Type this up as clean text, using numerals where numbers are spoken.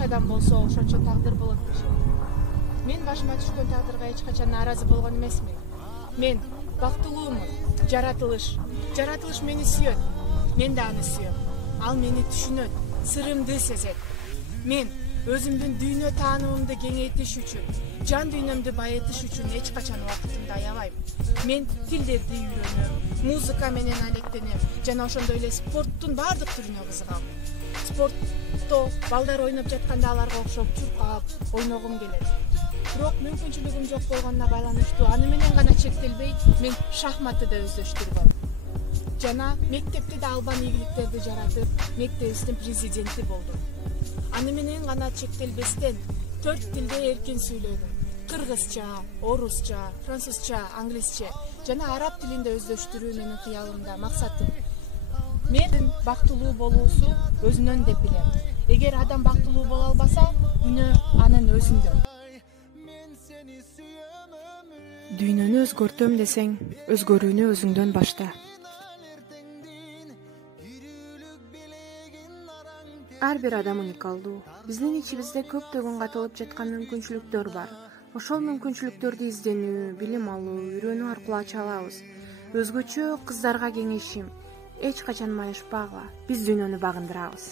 кайсы адам болсо ошончо тагдыр болот дешет. Мен башыма түшкөн тагдырга эч качан нааразы болгон эмесмин. Мен бактылуумун. Жаратылыш мени сүйөт. Мен да аны сүйөм. Ал мени түшүнөт, сырымды сезет. Мен өзүмдүн дүйнө таанымымды кеңейтиш үчүн, жан дүйнөмдү байытыш үчүн эч качан убактымды аябайм. Мен тилдерди үйрөнөм, музыка менен алектенем жана ошондой эле спорттун баардык түрүнө кызыгам. Спортто балдар ойноп жатканда аларга окшоп чуркап, ойногум келет. Бирок мүмкүнчүлүгүм жок болгонуна байланыштуу аны менен гана чектелбей, мен шахматты да өздөштүргөм. Жана мектепте да албан ийгиликтерди жаратып, мектебибиздин президенти болдум. Аны менен гана чектелбестен 4 тилде эркин сүйлөдүм. Кыргызча, орусча, французча, англисче жана араб тилинде өздөштүрүү менин кыялымда, максатым. Мен бактылуу болуусу өзүнөн деп билем. Эгер адам бактылуу боло албаса, күнөө анын өзүндө. Дүйнөнү өзгөртөм десең, өзгөрүүнү өзүңдөн башта. Ар бир адам уникалдуу. Биздин ичибизде көптөгөн катылып жаткан мүмкүнчүлүктөр бар. Ошол мүмкүнчүлүктөрдү изденүү, билим алуу, үйрөнүү аркылуу ача алабыз. Өзгөчө кыздарга кеңешим: эч качан майышпагыла. Биз дүйнөнү багындырабыз.